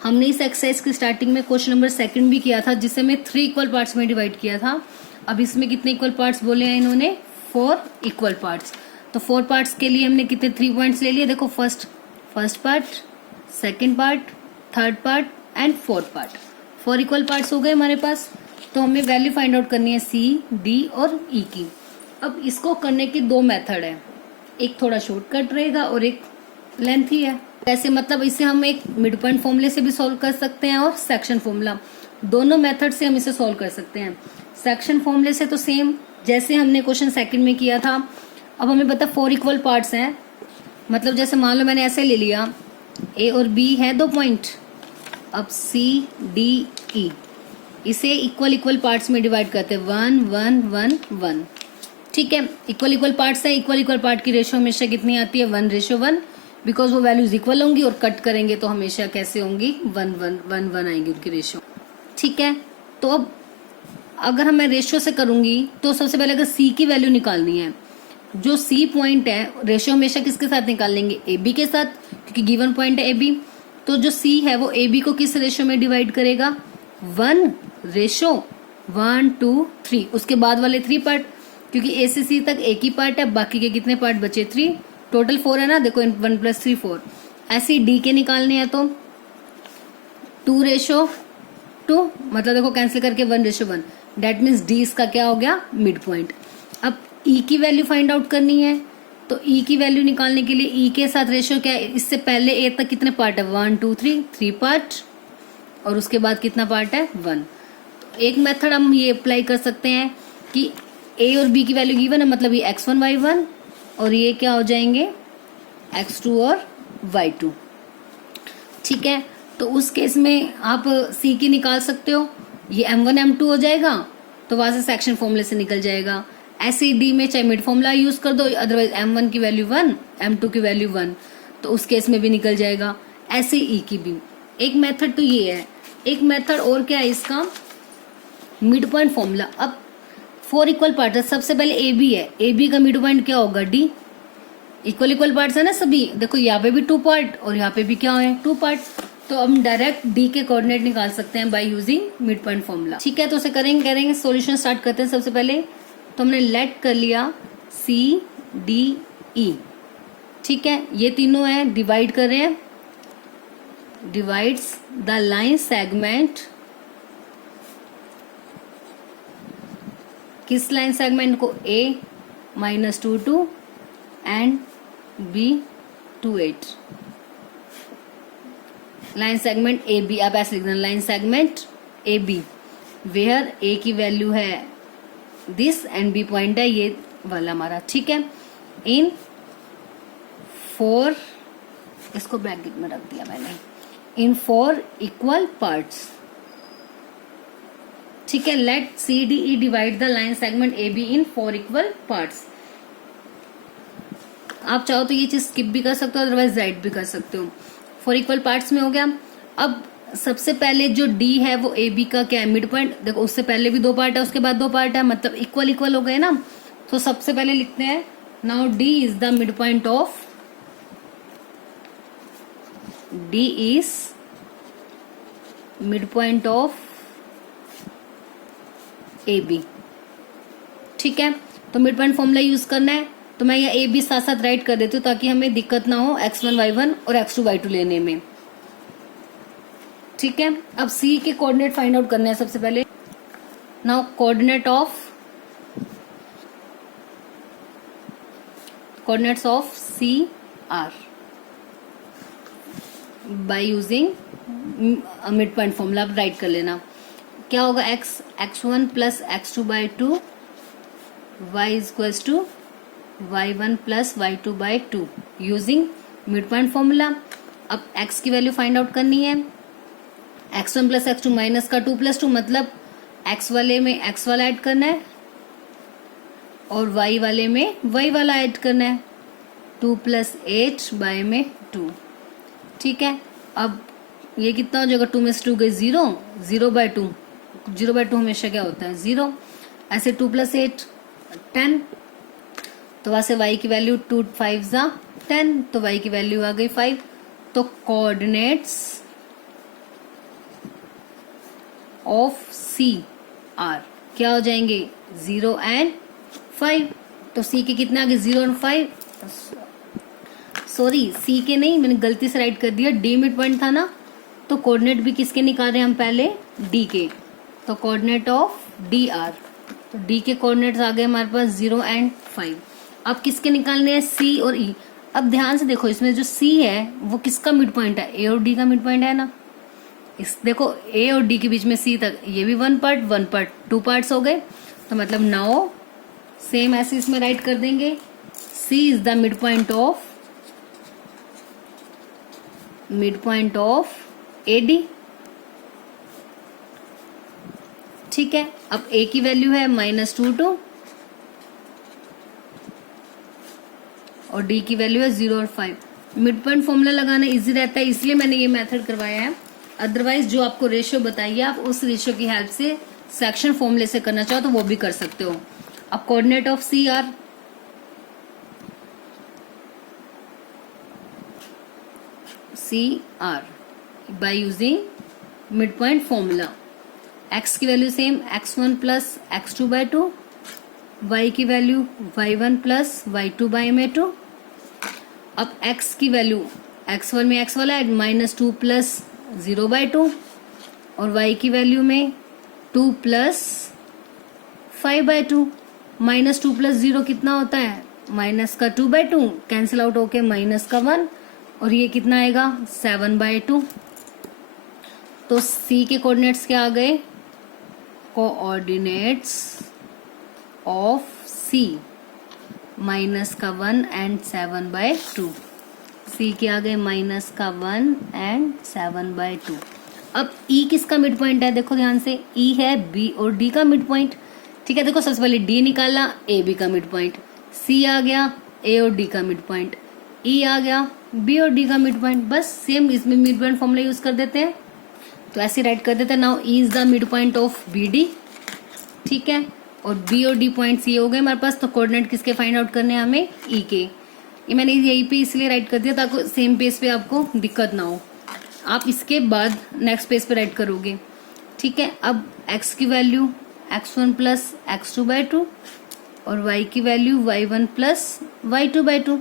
हमने इस एक्सरसाइज की स्टार्टिंग में क्वेश्चन नंबर 2 भी किया था, जिसे मैं 3 इक्वल पार्ट्स में डिवाइड किया था। अब इसमें कितने इक्वल पार्ट्स बोले हैं इन्होंने, 4 इक्वल पार्ट्स। तो 4 पार्ट्स के लिए हमने कितने 3 पॉइंट्स ले लिए, देखो first part, second part, third part and fourth part, 4 equal parts हो गए हमारे पास। तो हमें वैल्यू फाइंड आउट करनी है सी, डी और ई की। अब इसको करने के 2 मेथड है, एक थोड़ा शॉर्टकट रहेगा और एक लेंथी है। ऐसे मतलब इसे हम एक मिड पॉइंट फॉर्मूले से भी सॉल्व कर सकते हैं और सेक्शन फॉर्मूला, दोनों मेथड से हम इसे सॉल्व कर सकते हैं। सेक्शन फॉर्मूले से तो सेम जैसे हमने क्वेश्चन 2 में किया था। अब हमें पता 4 इक्वल पार्ट्स हैं, मतलब जैसे मान लो मैंने ऐसे ले लिया, ए और बी है 2 पॉइंट, अब सी डी ई, इसे इक्वल पार्ट्स में डिवाइड करते हैं, 1 1 1 1। ठीक है, इक्वल पार्ट्स है, इक्वल पार्ट की रेशो हमेशा कितनी आती है, 1:1, बिकॉज वो वैल्यूज इक्वल होंगी और कट करेंगे तो हमेशा कैसे होंगी, 1 1 1 1 आएंगी उनकी रेशो। ठीक है, तो अब अगर मैं रेशियो से करूंगी तो सबसे पहले अगर सी की वैल्यू निकालनी है, जो सी पॉइंट है रेशियो हमेशा किसके साथ निकाल लेंगे, ए बी के साथ, क्योंकि गिवन पॉइंट है ए बी। तो जो सी है वो ए बी को किस रेशियो में डिवाइड करेगा, 1:1 2 3, उसके बाद वाले 3 पार्ट, क्योंकि ए से सी तक एक ही पार्ट है, बाकी के कितने पार्ट बचे, 3, टोटल 4 है ना, देखो 1 + 3 4। ऐसे ही डी के निकालने हैं तो 2:2, मतलब देखो कैंसिल करके 1:1, डेट मीन्स डी इसका क्या हो गया, मिड पॉइंट। अब ई की वैल्यू फाइंड आउट करनी है, तो ई की वैल्यू निकालने के लिए ई के साथ रेशियो क्या है, इससे पहले ए तक कितने पार्ट है, 1 2 3 पार्ट, और उसके बाद कितना पार्ट है, 1। तो एक मेथड हम ये अप्लाई कर सकते हैं कि ए और बी की वैल्यू गिवन है, मतलब ये x1 y1 और ये क्या हो जाएंगे, x2 और y2। ठीक है, तो उस केस में आप सी की निकाल सकते हो, ये m1 m2 हो जाएगा, तो वहां से सेक्शन फॉर्मूले से निकल जाएगा। ऐसे डी में चाहे मिड फॉर्मूला यूज कर दो, अदरवाइज m1 की वैल्यू 1, m2 की वैल्यू 1, तो उस केस में भी निकल जाएगा। ऐसे ई की भी एक मेथड तो ये है। एक मेथड और क्या है इसका, मिड पॉइंट फॉर्मूला। अब 4 इक्वल पार्ट है, सबसे पहले ए बी है, ए बी का मिड पॉइंट क्या होगा, डी। इक्वल पार्ट्स है ना सभी, देखो यहाँ पे भी 2 पार्ट और यहाँ पे भी क्या है 2 पार्ट, तो हम डायरेक्ट डी के कोऑर्डिनेट निकाल सकते हैं bye using mid point formula. ठीक है, तो उसे करेंगे सॉल्यूशन स्टार्ट करते हैं। सबसे पहले तो हमने लेट कर लिया सी डी ई, ठीक है, ये तीनों है, डिवाइड कर रहे हैं, डिवाइड्स द लाइन सेगमेंट, किस लाइन सेगमेंट को, a -2 and b 2 8, line segment A B. आप ऐसे लिख देना, line segment A B where a की वैल्यू है दिस एंड b पॉइंट है ये वाला हमारा, ठीक है। इन 4, इसको ब्रैकेट में रख दिया मैंने, इन 4 इक्वल पार्ट्स, ठीक है। Let C D E divide the line segment A B in 4 equal parts. आप चाहो तो ये चीज स्किप भी कर सकते हो, अदरवाइज राइट भी कर सकते हो। 4 इक्वल पार्ट्स में हो गया। अब सबसे पहले जो डी है वो ए बी का क्या है, मिड पॉइंट। देखो उससे पहले भी 2 पार्ट है, उसके बाद 2 पार्ट है, मतलब इक्वल हो गए ना। तो सबसे पहले लिखते हैं, now D is the mid point of, D is mid point of A B, ठीक है। तो मिड पॉइंट फॉर्मूला यूज करना है, तो मैं यह ए बी साथ साथ राइट कर देती हूँ ताकि हमें दिक्कत ना हो x1 y1 और x2 y2 लेने में, ठीक है। अब सी के कोऑर्डिनेट फाइंड आउट करने हैं सबसे पहले। Now coordinates of C are by using mid point formula write कर लेना। क्या होगा, x1 plus x2 by 2, y equals to y1 plus y2 by 2 using mid point formula. अब x की वैल्यू फाइंड आउट करनी है, x1 प्लस x2 माइनस का 2 plus 2, मतलब x वाले में x वाला ऐड करना है और y वाले में y वाला ऐड करना है, 2 प्लस 8 बाय में 2, ठीक है। अब ये कितना हो जाएगा, 2 में से 2 गई 0, 0 बाय 2, 0 बाय 2 हमेशा क्या होता है 0, ऐसे 2 प्लस 8 10, तो वहां से y की वैल्यू 2 5 जा 10, तो y की वैल्यू आ गई 5। तो कोऑर्डिनेट्स ऑफ सी आर क्या हो जाएंगे, 0 एंड 5। तो सी के कितना आ गए, 0 एंड 5, सॉरी सी के नहीं, मैंने गलती से राइट कर दिया, डी मिड पॉइंट था ना, तो कोऑर्डिनेट भी किसके निकाल रहे हैं हम पहले, डी के। तो कोऑर्डिनेट ऑफ डी आर, तो डी के कोऑर्डिनेट्स आ गए हमारे पास 0 एंड 5। अब किसके निकालने हैं, सी और ई। अब ध्यान से देखो, इसमें जो सी है वो किसका मिड पॉइंट है, ए और डी का मिड पॉइंट है ना। इस देखो ए और डी के बीच में सी तक, ये भी 1 पार्ट 2 पार्ट्स हो गए, तो मतलब नाउ सेम ऐसे इसमें राइट कर देंगे, C is the mid point of A D, ठीक है। अब ए की वैल्यू है -2 और डी की वैल्यू है 0 और 5। मिड पॉइंट फॉर्मूला लगाना इजी रहता है, इसलिए मैंने ये मेथड करवाया है। अदरवाइज जो आपको रेशियो बताइए, आप उस रेशियो की हेल्प से सेक्शन फॉर्मूले से करना चाहो तो वो भी कर सकते हो। अब coordinate of C are, by using mid point formula. x की value same, x1 plus x2 by 2, y की value y1 plus y2 by में 2। अब x की वैल्यू, x1 में x वाला ऐड, -2 प्लस 0 बाई 2, और y की वैल्यू में 2 प्लस 5 बाई 2। -2 प्लस 0 कितना होता है, माइनस का 2 बाई 2, कैंसिल आउट होके माइनस का 1, और ये कितना आएगा 7 बाई 2। तो c के कोऑर्डिनेट्स क्या आ गए, कोऑर्डिनेट्स ऑफ c माइनस का 1 एंड 7 बाई 2। सी के आ गए -1 एंड 7 बाई 2। अब ई किसका मिड पॉइंट है, देखो ध्यान से, ई है बी और डी का मिड पॉइंट, ठीक है, देखो सबसे पहले डी निकाला, ए बी का मिड पॉइंट, सी आ गया ए और डी का मिड पॉइंट, ई आ गया बी और डी का मिड पॉइंट, बस सेम इसमें मिड पॉइंट फॉर्मूला यूज कर देते हैं। तो ऐसे राइट कर देते हैं, now E is the mid point of B D, ठीक है, और बी और डी पॉइंट्स ये हो गए हमारे पास। तो कोऑर्डिनेट किसके फाइंड आउट करने हैं हमें, ई के। ये मैंने यहीं पे इसलिए राइट कर दिया ताकि सेम पेज पे आपको दिक्कत ना हो, आप इसके बाद नेक्स्ट पेज पे राइट करोगे, ठीक है। अब x की वैल्यू x1 प्लस x2/2 और y की वैल्यू y1 प्लस y2/2।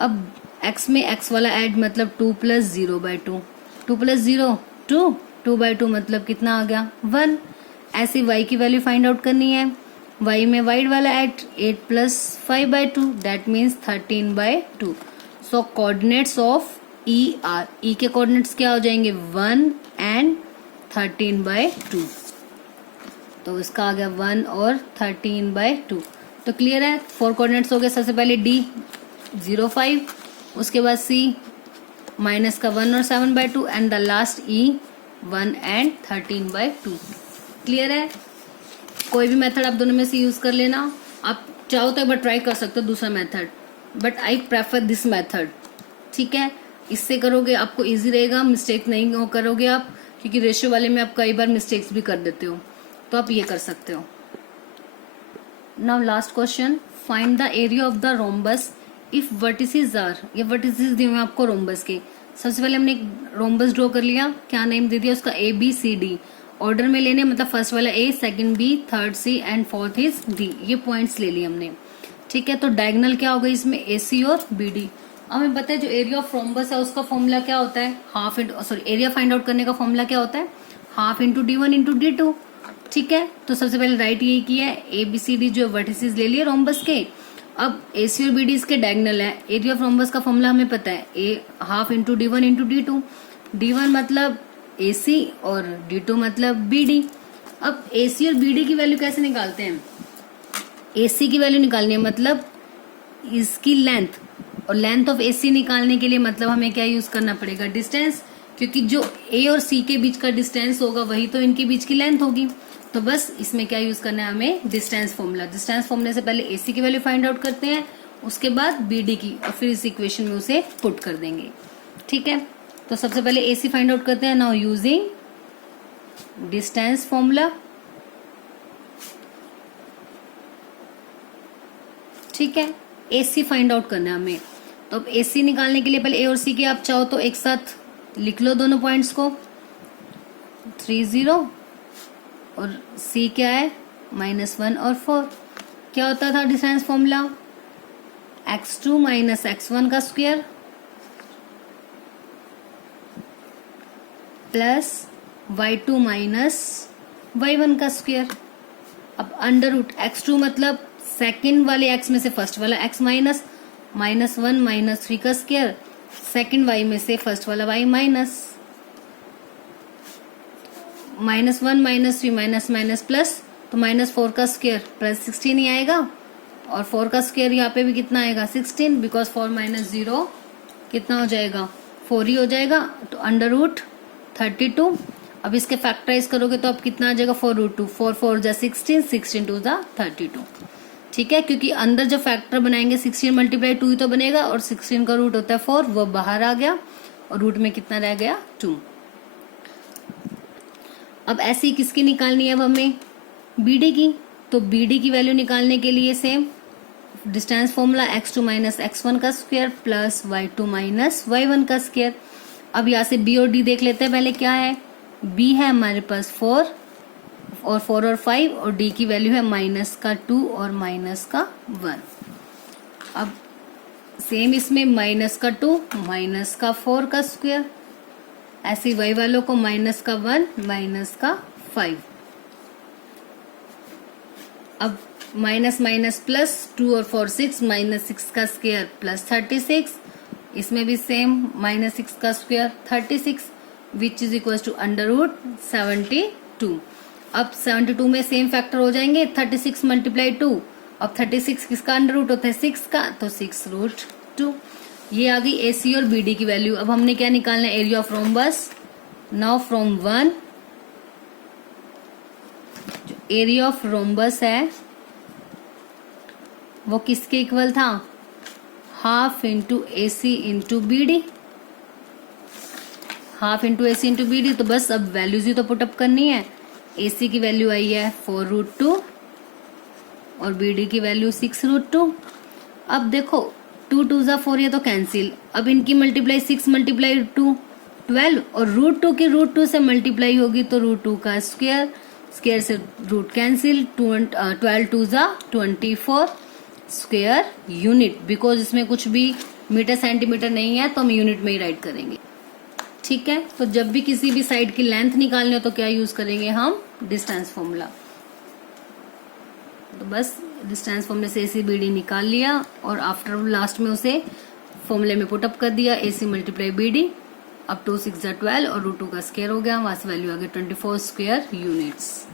अब x में x वाला ऐड मतलब 2 प्लस 0/2, 2 प्लस 0 2, 2/2 मतलब कितना आ गया 1। ऐसे y की वैल्यू फाइंड आउट करनी है, y में y वाला add 8 plus 5/2 that means 13/2। So coordinates of E are, E के कोऑर्डिनेट्स क्या हो जाएंगे 1 एंड 13/2। तो इसका आ गया 1 और 13/2। तो क्लियर है, 4 कोऑर्डिनेट्स हो गए। सबसे पहले डी 0 5, उसके बाद सी माइनस का 1 और 7/2 and the last E 1 and 13/2। Clear है, कोई भी मेथड आप दोनों में से यूज कर लेना। आप चाहो तो एक बार ट्राई कर सकते हो दूसरा method, but I prefer this method, ठीक है। इससे करोगे आपको इजी रहेगा, मिस्टेक नहीं हो करोगे आप, क्योंकि रेशियो वाले में आप कई बार मिस्टेक्स भी कर देते हो, तो आप ये कर सकते हो। Now last question, find the area of the rhombus if vertices are, ये वर्टिसेस दिए हुए आपको रोम्बस के। सबसे पहले हमने एक रोम्बस ड्रॉ कर लिया, क्या नेम दे दिया उसका, A B C D, order में लेने, मतलब फर्स्ट वाला A, second B, third C and fourth is D, ये पॉइंट्स ले लिए हमने, ठीक है। तो डायगोनल क्या होगा इसमें, ए सी और बी डी। हमें पता है जो एरिया ऑफ रोम्बस है उसका फॉर्मूला क्या होता है, half into, sorry area find out करने का फॉर्मूला क्या होता है, half into D1 into D2, ठीक है। तो सबसे पहले राइट यही किया है, ए बी सी डी जो वर्टिसेस ले लिए रोम्बस के। अब ए सी और बी डी इसके डायगोनल है, एरिया ऑफ रोम्बस का फॉर्मूला हमें पता है, ए half into D1 into D2, D1 मतलब ए सी और D2 मतलब बी डी। अब ए सी और बी डी की वैल्यू कैसे निकालते हैं, ए सी की वैल्यू निकालनी है मतलब इसकी लेंथ, और लेंथ ऑफ ए सी निकालने के लिए मतलब हमें क्या यूज करना पड़ेगा, डिस्टेंस, क्योंकि जो ए और सी के बीच का डिस्टेंस होगा वही तो इनके बीच की लेंथ होगी। तो बस इसमें क्या यूज करना है हमें, डिस्टेंस फॉर्मूला। डिस्टेंस फॉर्मूले से पहले ए सी की वैल्यू फाइंड आउट करते हैं, उसके बाद बी डी की, और फिर इस इक्वेशन में उसे पुट कर देंगे, ठीक है। तो सबसे पहले ए सी फाइंड आउट करते हैं, नाउ यूजिंग डिस्टेंस फॉर्मूला, ठीक है। ए सी फाइंड आउट करना है हमें, तो अब ए सी निकालने के लिए पहले ए और सी के आप चाहो तो एक साथ लिख लो दोनों पॉइंट्स को, 3 0 और सी क्या है -1 और 4। क्या होता था distance formula, x2 minus x1 का square plus y2 minus y1 का स्क्वायर। अब अंडर रूट x2 मतलब सेकंड वाले x में से फर्स्ट वाला x माइनस -1 -3 का स्क्वायर, सेकंड y में से फर्स्ट वाला y minus -1 -3 minus minus plus, तो -4 का स्क्वायर प्लस 16 ही आएगा, और 4 का स्क्वायर यहाँ पे भी कितना आएगा 16, बिकॉज 4 माइनस 0 कितना हो जाएगा 4 ही हो जाएगा। तो अंडर रूट 32। अब इसके फैक्टराइज करोगे तो अब कितना आ जाएगा 4√2, 4 4 जा 16, 16 2 जा 32, ठीक है। क्योंकि अंदर जब फैक्टर बनाएंगे 16 मल्टीप्लाई 2 ही तो बनेगा, और 16 का रूट होता है 4, वो बाहर आ गया, और रूट में कितना रह गया 2। अब ऐसी किसकी निकालनी है अब हमें, BD की। तो BD की वैल्यू निकालने के लिए same distance formula, x2 minus x1 का square plus y2 minus y1 का स्क्वायर। अब यहाँ से B और D देख लेते हैं पहले क्या है, B है हमारे पास 4 और 4 और 5, और D की वैल्यू है -2 और -1। अब सेम इसमें -2 -4 का स्क्वायर, ऐसे y वालों को -1 -5। अब माइनस माइनस प्लस 2 और 4 6, -6 का स्क्वायर प्लस 36, इसमें भी सेम -6 का square 36, which is equal to under root 72। अब 72 में सेम फैक्टर हो जाएंगे, 36 मल्टीप्लाई 2, अब 36 किसका अंडर रूट होता है 6 का, तो 6√2। ये आ गई ए सी और बी डी की वैल्यू। अब हमने क्या निकालना है, area of rhombus. Now from 1 area of rhombus है वो किसके इक्वल था, half into A C into B D, half into A C into B D. तो बस अब वैल्यूज ही तो पुटअप करनी है। ए सी की वैल्यू आई है 4√2 और बी डी की वैल्यू 6√2। अब देखो 2 2 जा 4, ये तो कैंसिल। अब इनकी मल्टीप्लाई 6 मल्टीप्लाई 2 12 और √2 की √2 से मल्टीप्लाई होगी तो √2 का स्क्वायर, स्क्वायर से रूट कैंसिल, 12 2 जा 24 स्क्वायर यूनिट। बिकॉज इसमें कुछ भी मीटर सेंटीमीटर नहीं है तो हम यूनिट में ही राइट करेंगे। ठीक है, तो जब भी किसी भी साइड की लेंथ निकालनी हो तो क्या यूज करेंगे हम, डिस्टेंस फॉर्मूला। तो बस डिस्टेंस फॉर्मूले से AC BD निकाल लिया और आफ्टर लास्ट में उसे फॉर्मूले में पुटअप कर दिया, AC मल्टीप्लाई BD। अब 2 6 12 और √2 का स्क्वायर हो गया, वहां से वैल्यू आ गई 24 स्क्वायर यूनिट्स।